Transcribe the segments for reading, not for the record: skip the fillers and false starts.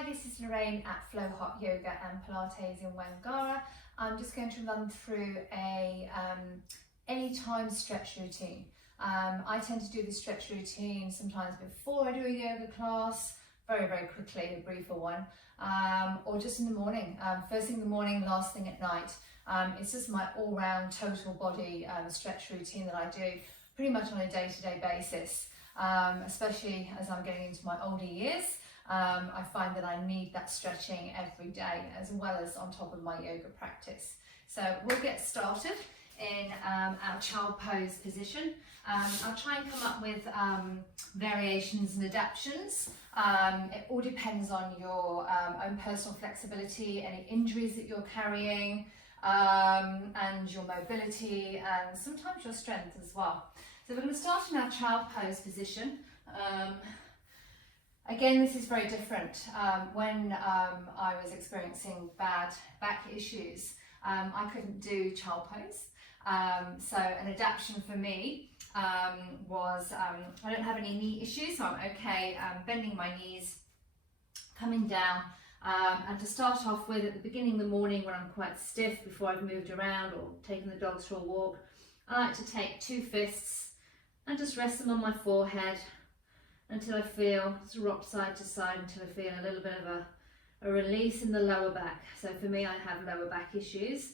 Hi, this is Lorraine at Flow Hot Yoga and Pilates in Wangara. I'm just going to run through a anytime stretch routine. I tend to do the stretch routine sometimes before I do a yoga class, very quickly, a briefer one, or just in the morning, first thing in the morning, last thing at night. It's just my all-round total body stretch routine that I do pretty much on a day-to-day basis, especially as I'm getting into my older years. I find that I need that stretching every day as well as on top of my yoga practice. So we'll get started in our child pose position. I'll try and come up with variations and adaptations. It all depends on your own personal flexibility, any injuries that you're carrying, and your mobility, and sometimes your strength as well. So we're going to start in our child pose position. Again, this is very different. When I was experiencing bad back issues, I couldn't do child pose. So an adaptation for me was, I don't have any knee issues, so I'm okay bending my knees, coming down, and to start off with, at the beginning of the morning when I'm quite stiff before I've moved around or taken the dogs for a walk, I like to take 2 fists and just rest them on my forehead until I feel, just rock side to side until I feel a little bit of a release in the lower back. So for me, I have lower back issues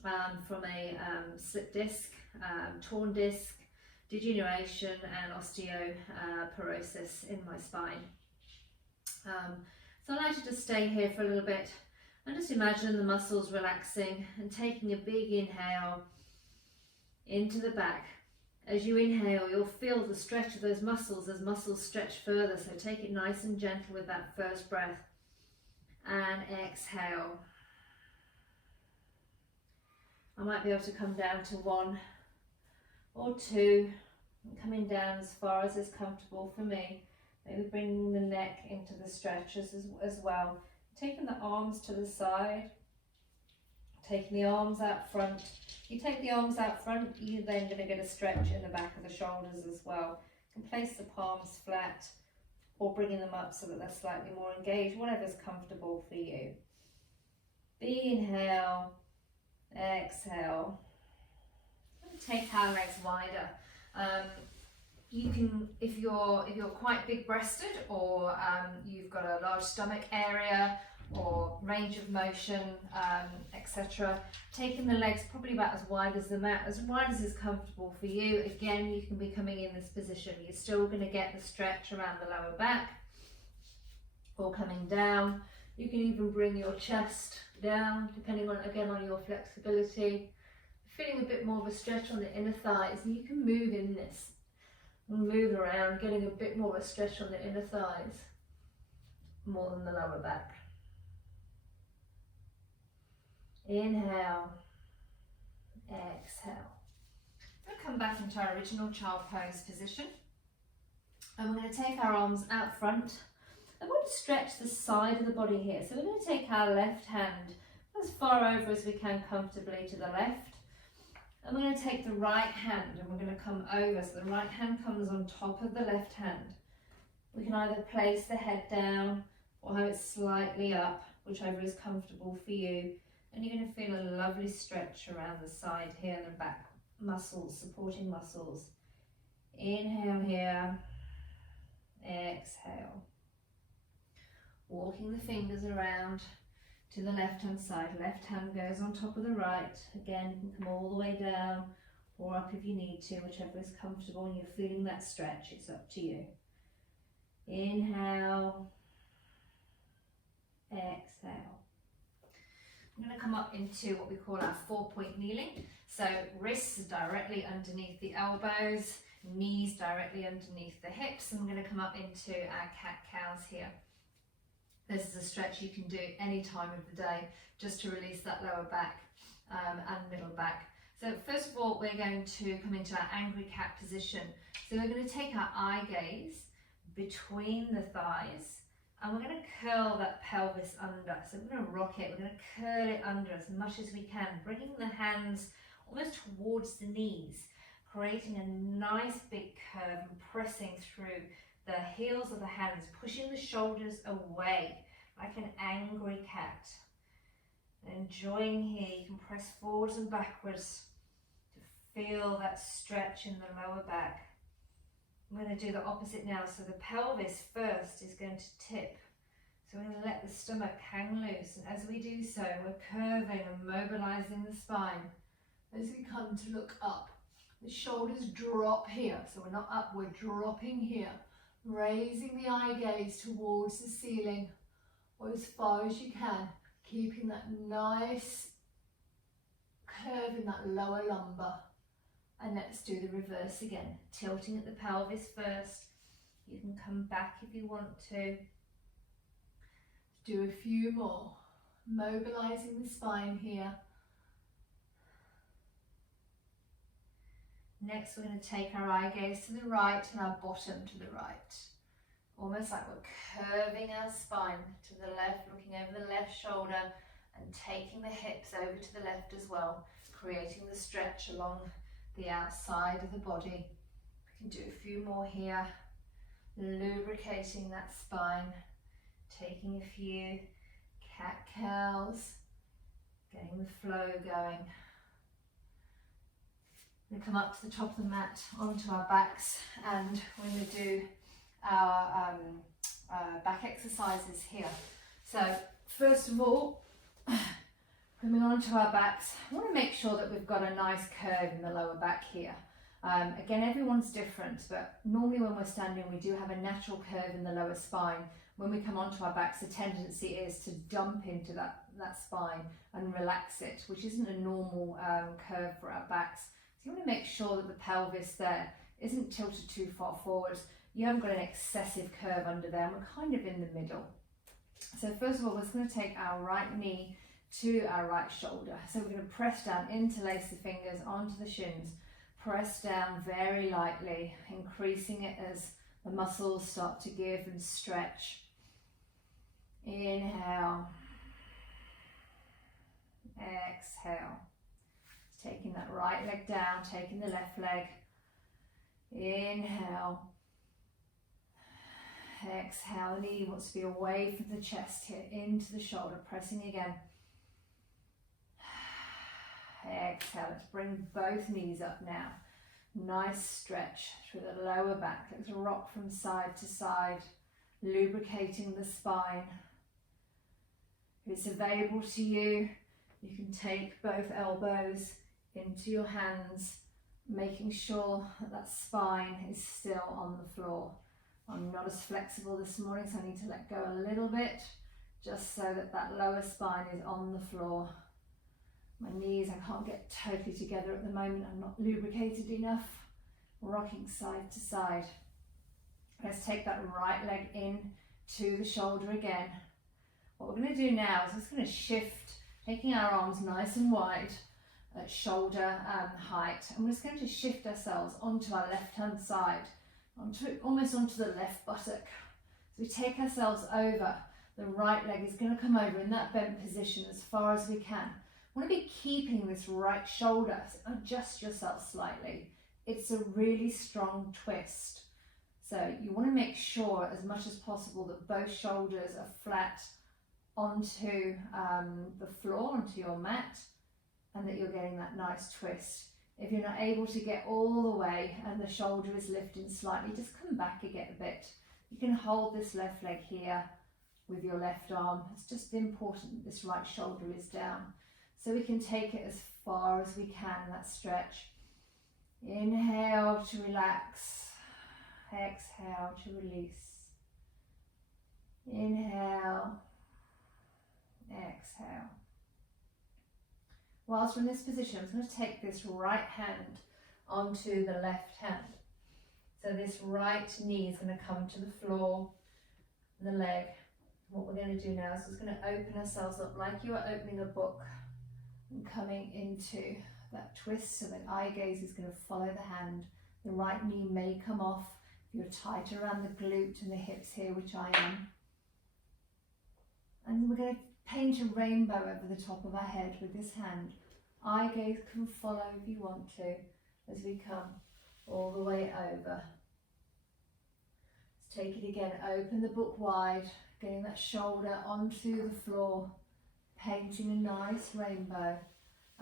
from a slip disc, torn disc, degeneration and osteoporosis in my spine. So I like to just stay here for a little bit and just imagine the muscles relaxing and taking a big inhale into the back. As you inhale, you'll feel the stretch of those muscles as muscles stretch further, so take it nice and gentle with that first breath. And exhale. I might be able to come down to 1 or 2, and coming down as far as is comfortable for me. Maybe bringing the neck into the stretches as well. Taking the arms to the side, taking the arms out front. You take the arms out front, you're then going to get a stretch in the back of the shoulders as well. You can place the palms flat or bringing them up so that they're slightly more engaged, whatever's comfortable for you. Big inhale, exhale. Take our legs wider. You can, if you're quite big-breasted or you've got a large stomach area or range of motion, etc. Taking the legs probably about as wide as the mat, as wide as is comfortable for you. Again, you can be coming in this position. You're still going to get the stretch around the lower back or coming down. You can even bring your chest down, depending on, again, on your flexibility. Feeling a bit more of a stretch on the inner thighs, and you can move in this. Move around, getting a bit more of a stretch on the inner thighs, more than the lower back. Inhale, exhale. We'll come back into our original child pose position. And we're going to take our arms out front. I'm going to stretch the side of the body here. So we're going to take our left hand as far over as we can comfortably to the left. And we're going to take the right hand and we're going to come over. So the right hand comes on top of the left hand. We can either place the head down or have it slightly up, whichever is comfortable for you. And you're going to feel a lovely stretch around the side here and the back muscles, supporting muscles. Inhale here, exhale. Walking the fingers around to the left hand side. Left hand goes on top of the right. Again, you can come all the way down or up if you need to, whichever is comfortable, and you're feeling that stretch, it's up to you. Inhale, exhale. I'm going to come up into what we call our 4-point kneeling. So wrists directly underneath the elbows, knees directly underneath the hips. And we're going to come up into our cat-cows here. This is a stretch you can do any time of the day just to release that lower back and middle back. So first of all, we're going to come into our angry cat position. So we're going to take our eye gaze between the thighs and we're going to curl that pelvis under. So we're going to rock it, we're going to curl it under as much as we can, bringing the hands almost towards the knees, creating a nice big curve and pressing through the heels of the hands, pushing the shoulders away, like an angry cat. And enjoying here, you can press forwards and backwards to feel that stretch in the lower back. I'm going to do the opposite now. So the pelvis first is going to tip. So we're going to let the stomach hang loose. And as we do so, we're curving and mobilizing the spine. As we come to look up, the shoulders drop here. So we're not up, we're dropping here. Raising the eye gaze towards the ceiling or as far as you can. Keeping that nice curve in that lower lumbar. And let's do the reverse again. Tilting at the pelvis first. You can come back if you want to. Do a few more. Mobilizing the spine here. Next, we're going to take our eye gaze to the right and our bottom to the right. Almost like we're curving our spine to the left, looking over the left shoulder and taking the hips over to the left as well, creating the stretch along the outside of the body. We can do a few more here, lubricating that spine, taking a few cat-cows, getting the flow going. We're going to come up to the top of the mat, onto our backs, and we're going to do our back exercises here. So first of all, coming onto our backs, I want to make sure that we've got a nice curve in the lower back here. Again, everyone's different, but normally when we're standing we do have a natural curve in the lower spine. When we come onto our backs, the tendency is to dump into that spine and relax it, which isn't a normal curve for our backs. So you want to make sure that the pelvis there isn't tilted too far forward. You haven't got an excessive curve under there, and we're kind of in the middle. So first of all, we're just going to take our right knee to our right shoulder. So we're going to press down, interlace the fingers onto the shins, press down very lightly, increasing it as the muscles start to give and stretch. Inhale, exhale. Taking that right leg down, taking the left leg. Inhale, exhale. The knee wants to be away from the chest here, into the shoulder, pressing again. Exhale, let's bring both knees up now. Nice stretch through the lower back. Let's rock from side to side, lubricating the spine. If it's available to you, you can take both elbows into your hands, making sure that that spine is still on the floor. I'm not as flexible this morning, so I need to let go a little bit, just so that that lower spine is on the floor. My knees, I can't get totally together at the moment. I'm not lubricated enough. Rocking side to side. Let's take that right leg in to the shoulder again. What we're going to do now is we're just going to shift, taking our arms nice and wide at shoulder height. And we're just going to shift ourselves onto our left-hand side, almost onto the left buttock. So we take ourselves over. The right leg is going to come over in that bent position as far as we can. I want to be keeping this right shoulder, so adjust yourself slightly. It's a really strong twist. So you want to make sure as much as possible that both shoulders are flat onto the floor, onto your mat, and that you're getting that nice twist. If you're not able to get all the way and the shoulder is lifting slightly, just come back again a bit. You can hold this left leg here with your left arm. It's just important that this right shoulder is down. So we can take it as far as we can in that stretch. Inhale to relax. Exhale to release. Inhale. Exhale. Whilst we're in this position, I'm going to take this right hand onto the left hand. So this right knee is going to come to the floor, the leg. What we're going to do now is we're going to open ourselves up like you are opening a book and coming into that twist, so that eye gaze is going to follow the hand. The right knee may come off if you're tight around the glute and the hips here, which I am. And we're going to paint a rainbow over the top of our head with this hand. Eye gaze can follow if you want to as we come all the way over. Let's take it again. Open the book wide. getting that shoulder onto the floor, painting a nice rainbow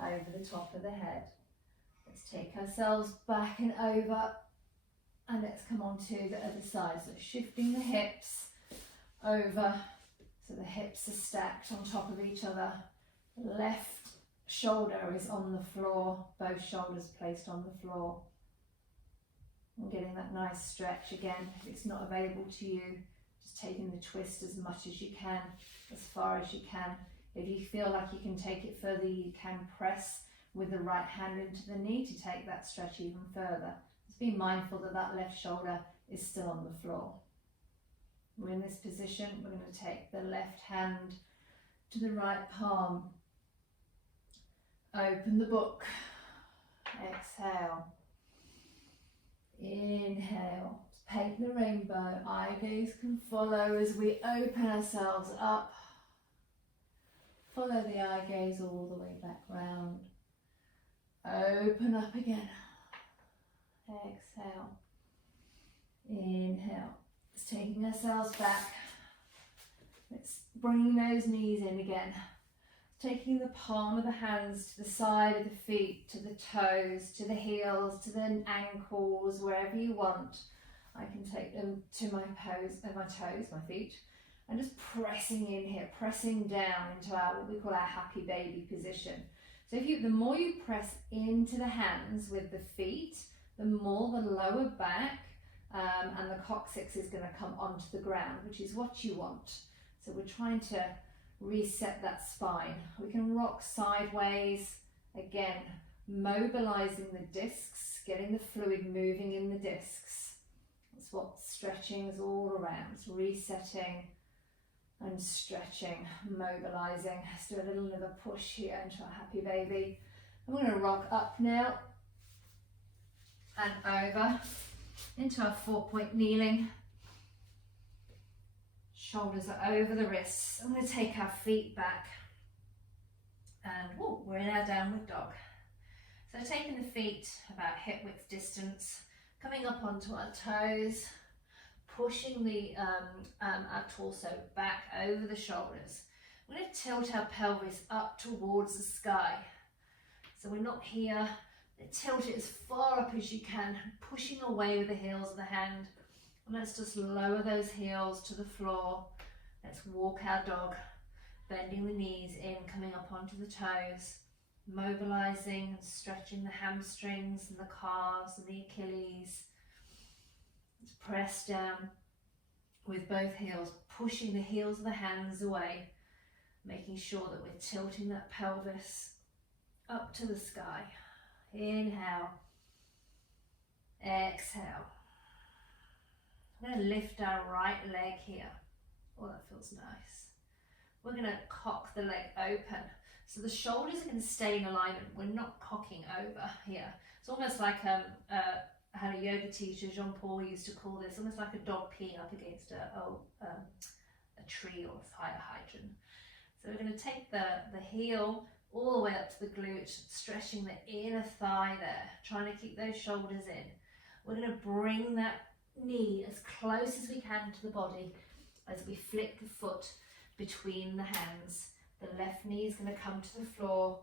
over the top of the head. Let's take ourselves back and over, and let's come on to the other side. So shifting the hips over, so the hips are stacked on top of each other. Left shoulder is on the floor, both shoulders placed on the floor. And getting that nice stretch again. If it's not available to you, just taking the twist as much as you can, as far as you can. If you feel like you can take it further, you can press with the right hand into the knee to take that stretch even further. Just be mindful that that left shoulder is still on the floor. We're in this position, we're going to take the left hand to the right palm. Open the book. Exhale. Inhale. Paint the rainbow. Eye gaze can follow as we open ourselves up. Follow the eye gaze all the way back round. Open up again. Exhale. Inhale. Just taking ourselves back. Let's bring those knees in again. Taking the palm of the hands to the side of the feet, to the toes, to the heels, to the ankles, wherever you want. I can take them to my toes, my feet, and just pressing in here, pressing down into our, what we call our happy baby position. So the more you press into the hands with the feet, the more the lower back and the coccyx is going to come onto the ground, which is what you want. So we're trying to reset that spine. We can rock sideways, again, mobilizing the discs, getting the fluid moving in the discs. That's what stretching is all around. It's resetting and stretching, mobilizing. Let's do a little bit of a push here into our happy baby. I'm going to rock up now and over into our 4-point kneeling. Shoulders are over the wrists. I'm going to take our feet back and we're in our downward dog. So taking the feet about hip width distance, coming up onto our toes, pushing our torso back over the shoulders. We're going to tilt our pelvis up towards the sky. So we're not here. Tilt it as far up as you can, pushing away with the heels of the hand. And let's just lower those heels to the floor. Let's walk our dog, bending the knees in, coming up onto the toes, mobilizing and stretching the hamstrings and the calves and the Achilles. Let's press down with both heels, pushing the heels of the hands away, making sure that we're tilting that pelvis up to the sky. Inhale, exhale. We're going to lift our right leg here. Oh, that feels nice. We're going to cock the leg open. So the shoulders are going to stay in alignment. We're not cocking over here. It's almost like I had a yoga teacher, Jean-Paul, used to call this almost like a dog peeing up against a tree or a fire hydrant. So we're going to take the heel all the way up to the glute, stretching the inner thigh there, trying to keep those shoulders in. We're going to bring that knee as close as we can to the body as we flick the foot between the hands. The left knee is going to come to the floor.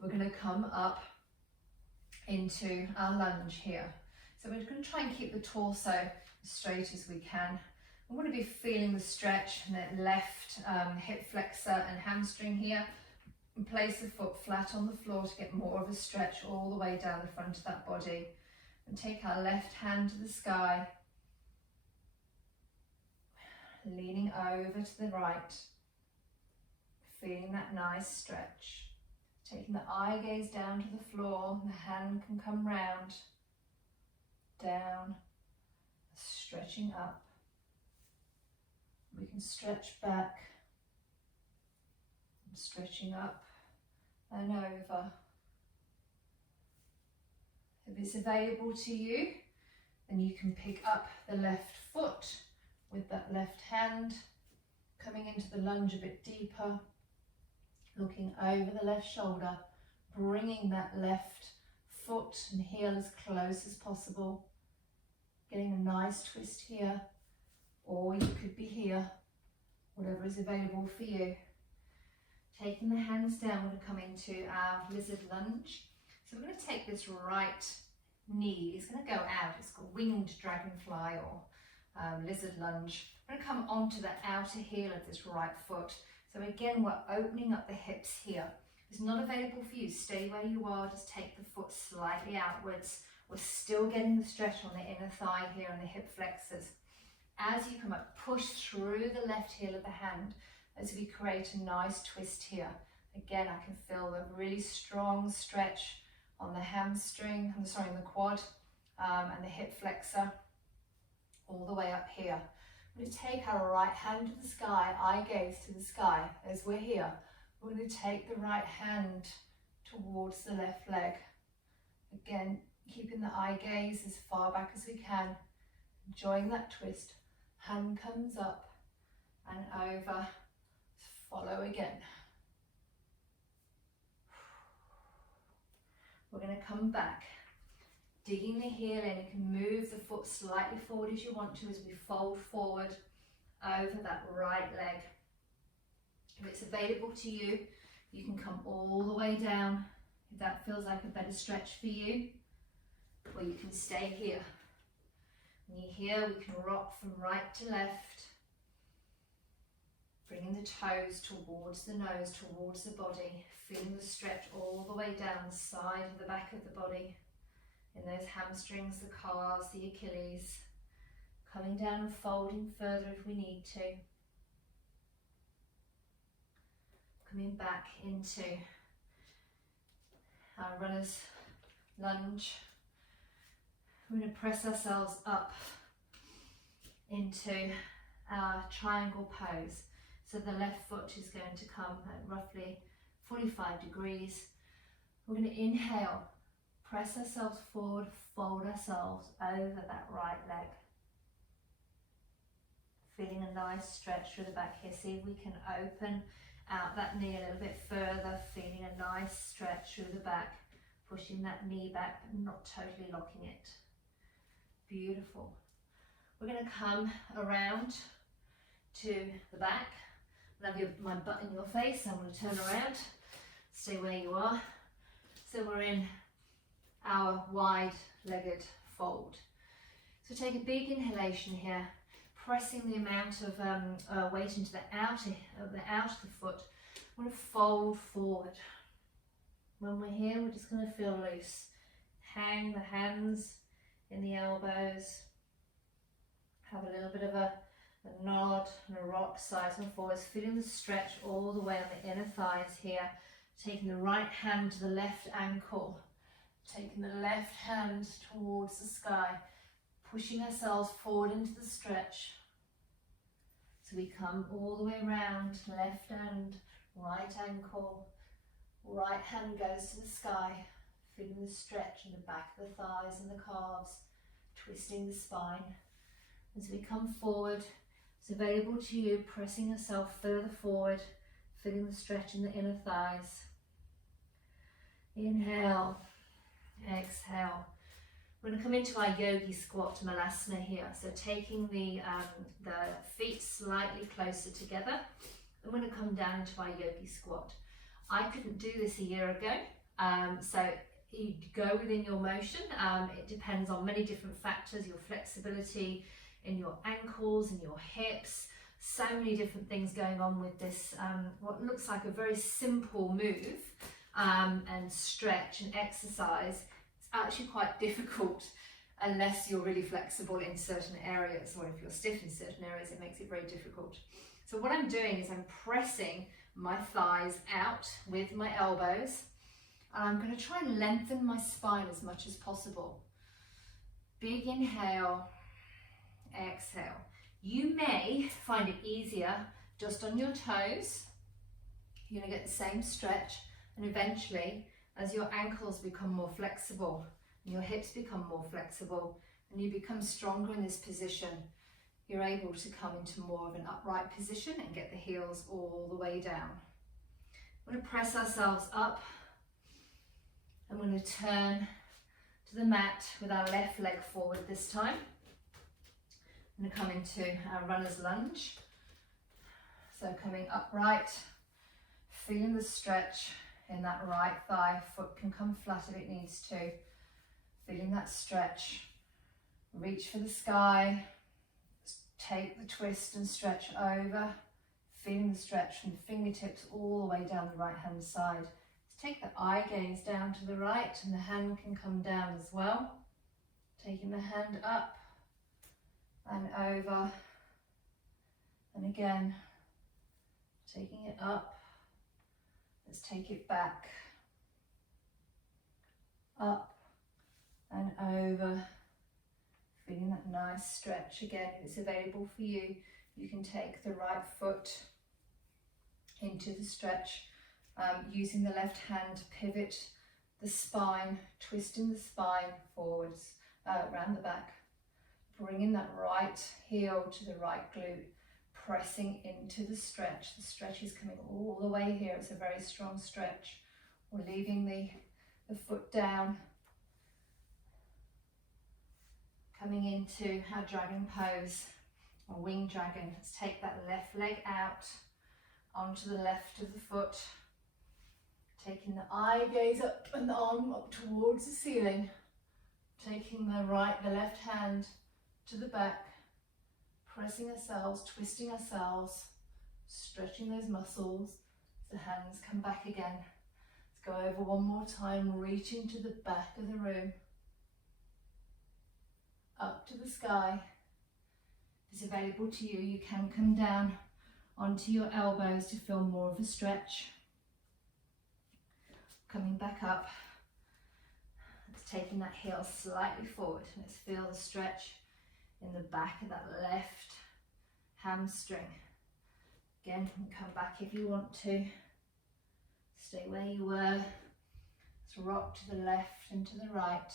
We're going to come up into our lunge here. So we're going to try and keep the torso as straight as we can. We want to be feeling the stretch in that left hip flexor and hamstring here. And place the foot flat on the floor to get more of a stretch all the way down the front of that body. And take our left hand to the sky, leaning over to the right, feeling that nice stretch. Taking the eye gaze down to the floor, the hand can come round, down, stretching up. We can stretch back, stretching up and over. If it's available to you, then you can pick up the left foot with that left hand, coming into the lunge a bit deeper, looking over the left shoulder, bringing that left foot and heel as close as possible, getting a nice twist here, or you could be here, whatever is available for you. Taking the hands down, we're going to come into our lizard lunge. So we're going to take this right knee, it's going to go out, it's called winged dragonfly or lizard lunge. We're going to come onto the outer heel of this right foot. So again, we're opening up the hips here. If it's not available for you, stay where you are, just take the foot slightly outwards. We're still getting the stretch on the inner thigh here and the hip flexors. As you come up, push through the left heel of the hand as we create a nice twist here. Again, I can feel a really strong stretch on the hamstring, on the quad and the hip flexor all the way up here. We're going to take our right hand to the sky, eye gaze to the sky as we're here. We're going to take the right hand towards the left leg. Again, keeping the eye gaze as far back as we can, enjoying that twist. Hand comes up and over, follow again. We're going to come back, digging the heel in. You can move the foot slightly forward as you want to as we fold forward over that right leg. If it's available to you, you can come all the way down if that feels like a better stretch for you, or you can stay here. When you're here, we can rock from right to left, bringing the toes towards the nose, towards the body, feeling the stretch all the way down the side of the back of the body, in those hamstrings, the calves, the Achilles, coming down and folding further if we need to. Coming back into our runner's lunge. We're going to press ourselves up into our triangle pose. So the left foot is going to come at roughly 45 degrees. We're going to inhale, press ourselves forward, fold ourselves over that right leg. Feeling a nice stretch through the back here. See if we can open out that knee a little bit further, feeling a nice stretch through the back, pushing that knee back but not totally locking it. Beautiful. We're going to come around to the back. I'll have my butt in your face. I'm going to turn around, stay where you are. So we're in our wide-legged fold. So take a big inhalation here, pressing the amount of weight into the outer of the foot. We're going to fold forward. When we're here, we're just going to feel loose. Hang the hands in the elbows. Have a little bit of a nod and a rock sides and forwards, feeling the stretch all the way on the inner thighs here. Taking the right hand to the left ankle, taking the left hand towards the sky, pushing ourselves forward into the stretch. So we come all the way around, left hand, right ankle, right hand goes to the sky, feeling the stretch in the back of the thighs and the calves, twisting the spine. As we come forward, it's available to you, pressing yourself further forward, feeling the stretch in the inner thighs. Inhale, exhale. We're going to come into our yogi squat malasana here. So taking the feet slightly closer together, I'm going to come down into our yogi squat. I couldn't do this a year ago, so you go within your motion. It depends on many different factors, your flexibility in your ankles and your hips, so many different things going on with this, what looks like a very simple move and stretch and exercise. It's actually quite difficult unless you're really flexible in certain areas, or if you're stiff in certain areas, it makes it very difficult. So what I'm doing is I'm pressing my thighs out with my elbows, and I'm going to try and lengthen my spine as much as possible. Big inhale, exhale. You may find it easier just on your toes. You're going to get the same stretch, and eventually, as your ankles become more flexible and your hips become more flexible and you become stronger in this position, you're able to come into more of an upright position and get the heels all the way down. We're going to press ourselves up. I'm going to turn to the mat with our left leg forward this time. I'm going to come into our runner's lunge. So coming upright, feeling the stretch in that right thigh. Foot can come flat if it needs to. Feeling that stretch. Reach for the sky. Take the twist and stretch over. Feeling the stretch from the fingertips all the way down the right hand side. Take the eye gaze down to the right and the hand can come down as well. Taking the hand up and over. And again, taking it up. Let's take it back. Up and over. Feeling that nice stretch. Again, if it's available for you, you can take the right foot into the stretch, using the left hand to pivot the spine, twisting the spine forwards, around the back, bringing that right heel to the right glute, pressing into the stretch. The stretch is coming all the way here. It's a very strong stretch. We're leaving the foot down, coming into our dragon pose, or wing dragon. Let's take that left leg out onto the left of the foot, taking the eye gaze up and the arm up towards the ceiling, taking the left hand to the back, pressing ourselves, twisting ourselves, stretching those muscles. The hands come back again. Let's go over one more time, reaching to the back of the room, up to the sky. If it's available to you, you can come down onto your elbows to feel more of a stretch. Coming back up, it's taking that heel slightly forward. Let's feel the stretch in the back of that left hamstring. Again, you can come back if you want to. Stay where you were. Let's rock to the left and to the right.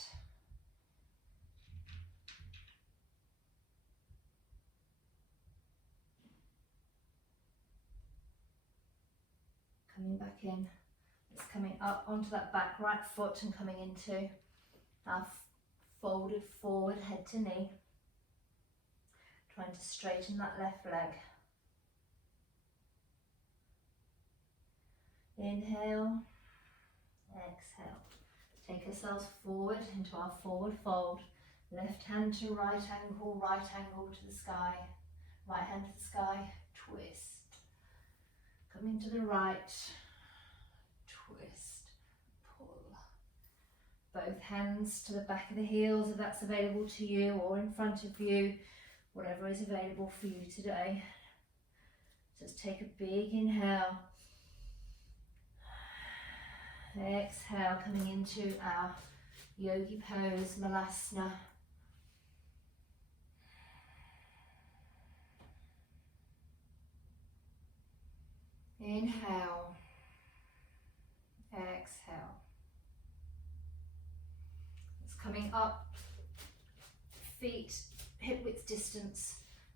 Coming back in. It's coming up onto that back right foot and coming into our folded forward head to knee. Trying to straighten that left leg. Inhale, exhale. Take ourselves forward into our forward fold. Left hand to right angle to the sky. Right hand to the sky, twist. Coming to the right, twist, pull. Both hands to the back of the heels if that's available to you, or in front of you, whatever is available for you today. Just take a big inhale. Exhale, coming into our yogi pose, Malasana. Inhale, exhale. It's coming up, feet hip width distance,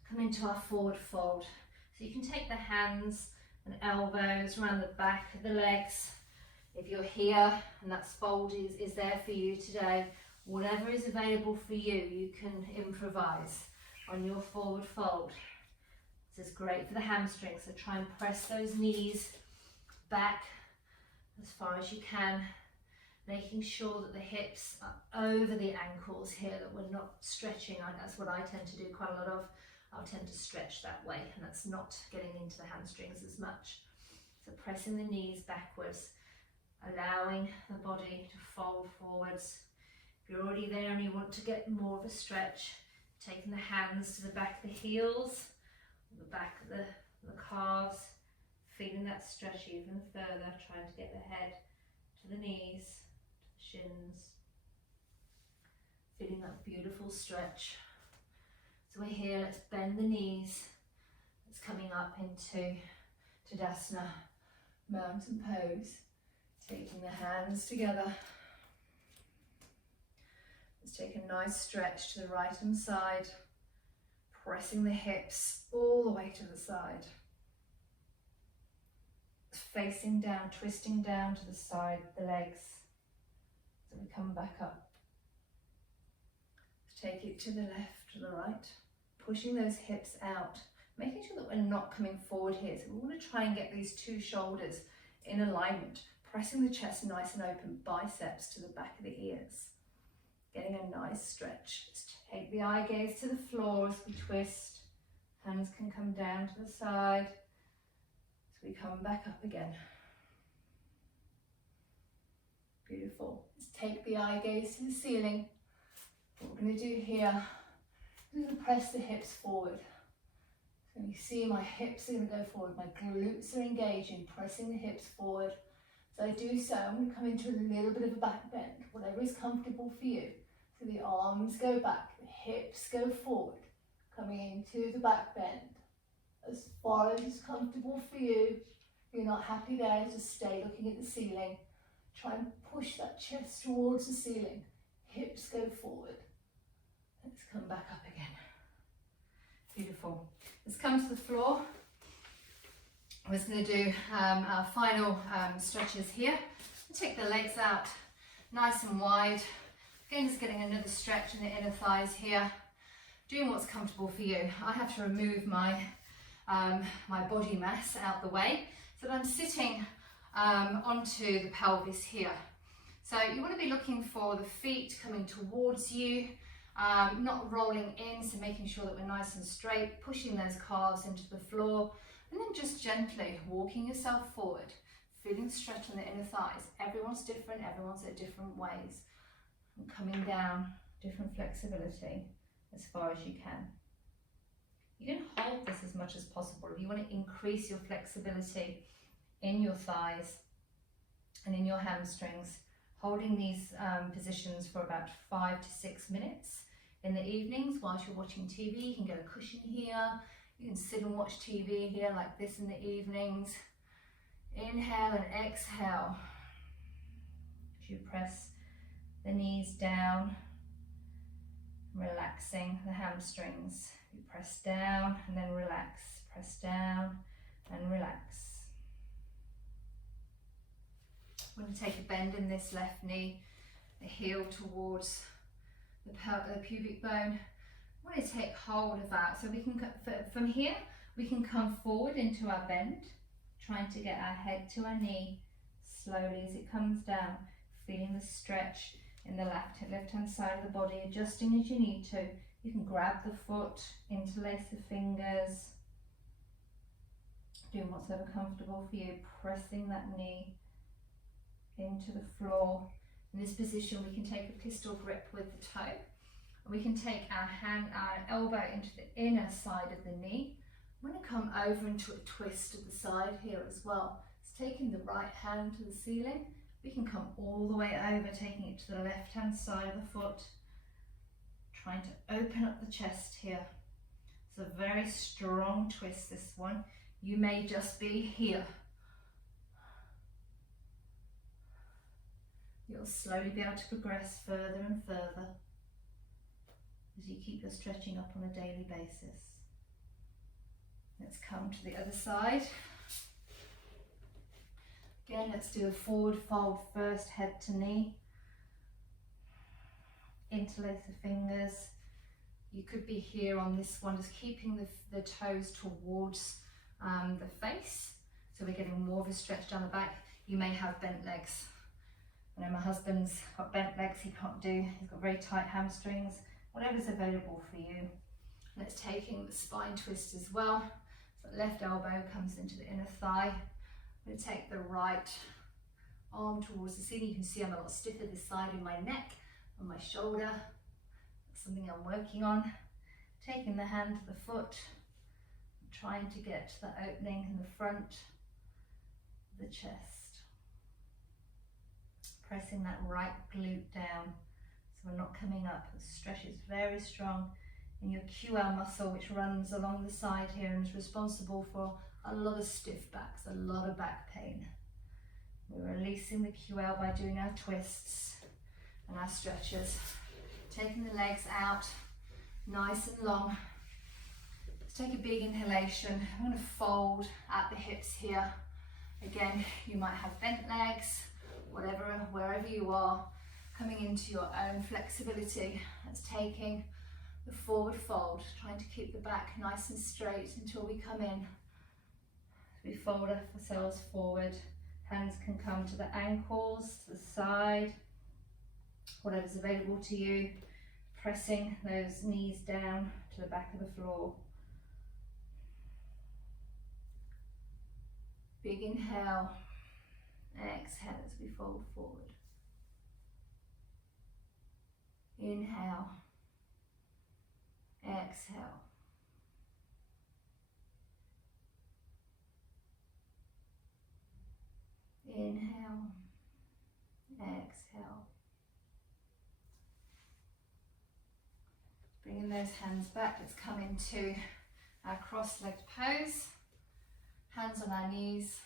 come into our forward fold. So you can take the hands and elbows around the back of the legs. If you're here and that fold is there for you today, whatever is available for you, you can improvise on your forward fold. This is great for the hamstrings, so try and press those knees back as far as you can, making sure that the hips are over the ankles here, that we're not stretching. That's what I tend to do quite a lot of. I'll tend to stretch that way, and that's not getting into the hamstrings as much. So pressing the knees backwards, allowing the body to fold forwards. If you're already there and you want to get more of a stretch, taking the hands to the back of the heels, the back of the calves, feeling that stretch even further, trying to get the head to the knees, to the shins, feeling that beautiful stretch. So we're here, let's bend the knees. It's coming up into Tadasana, mountain pose, taking the hands together. Let's take a nice stretch to the right hand side, pressing the hips all the way to the side. Facing down, twisting down to the side, the legs. So we come back up. Take it to the left, to the right. Pushing those hips out, making sure that we're not coming forward here. So we want to try and get these two shoulders in alignment, pressing the chest nice and open, biceps to the back of the ears. Getting a nice stretch. Just take the eye gaze to the floor as we twist. Hands can come down to the side as we come back up again. Beautiful. Let's take the eye gaze to the ceiling. What we're going to do here is to press the hips forward. So you see my hips are going to go forward, my glutes are engaging, pressing the hips forward. As I do so, I'm going to come into a little bit of a back bend, whatever is comfortable for you. So the arms go back, the hips go forward, coming into the back bend. As far as is comfortable for you. If you're not happy there, just stay looking at the ceiling. Try and push that chest towards the ceiling. Hips go forward. Let's come back up again. Beautiful. Let's come to the floor. We're just going to do our final stretches here. Take the legs out nice and wide. Again, just getting another stretch in the inner thighs here. Doing what's comfortable for you. I have to remove my my body mass out the way so that I'm sitting onto the pelvis here. So you want to be looking for the feet coming towards you, not rolling in, so making sure that we're nice and straight, pushing those calves into the floor, and then just gently walking yourself forward, feeling stretch in the inner thighs. Everyone's different, everyone's at different ways. And coming down, different flexibility as far as you can. You can hold this as much as possible. If you want to increase your flexibility in your thighs and in your hamstrings, holding these positions for about 5 to 6 minutes in the evenings whilst you're watching TV. You can get a cushion here, you can sit and watch TV here like this in the evenings. Inhale and exhale as you press the knees down, relaxing the hamstrings. You press down and then relax, press down and relax. I'm going to take a bend in this left knee, the heel towards the pubic bone. I want to take hold of that, so we can, from here, we can come forward into our bend, trying to get our head to our knee slowly as it comes down, feeling the stretch in the left-hand side of the body, adjusting as you need to. You can grab the foot, interlace the fingers, doing what's ever comfortable for you, pressing that knee into the floor. In this position, we can take a pistol grip with the toe, and we can take our elbow into the inner side of the knee. I'm going to come over into a twist to the side here as well. It's taking the right hand to the ceiling. We can come all the way over, taking it to the left hand side of the foot, trying to open up the chest here. It's a very strong twist, this one. You may just be here. You'll slowly be able to progress further and further as you keep your stretching up on a daily basis. Let's come to the other side. Again, let's do a forward fold first, head to knee. Interlace the fingers. You could be here on this one, just keeping the toes towards the face. So we're getting more of a stretch down the back. You may have bent legs. I know my husband's got bent legs, he's got very tight hamstrings. Whatever's available for you. Let's taking the spine twist as well. So the left elbow comes into the inner thigh. I'm going to take the right arm towards the ceiling. You can see I'm a lot stiffer this side in my neck and my shoulder. That's something I'm working on. Taking the hand to the foot, trying to get to the opening in the front of the chest. Pressing that right glute down so we're not coming up. The stretch is very strong in your QL muscle, which runs along the side here and is responsible for a lot of stiff backs, a lot of back pain. We're releasing the QL by doing our twists and our stretches. Taking the legs out nice and long. Let's take a big inhalation. I'm going to fold at the hips here. Again, you might have bent legs, wherever you are, coming into your own flexibility. That's taking the forward fold, trying to keep the back nice and straight until we come in. We fold ourselves forward. Hands can come to the ankles, to the side, whatever's available to you. Pressing those knees down to the back of the floor. Big inhale, exhale as we fold forward. Inhale, exhale. Inhale, exhale. Bringing those hands back, let's come into our cross-legged pose. Hands on our knees.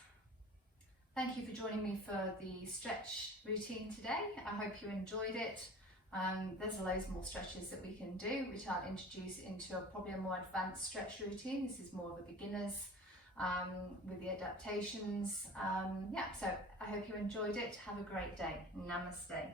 Thank you for joining me for the stretch routine today. I hope you enjoyed it. There's loads more stretches that we can do, which I'll introduce into probably a more advanced stretch routine. This is more of a beginner's with the adaptations. Yeah, so I hope you enjoyed it. Have a great day. Namaste.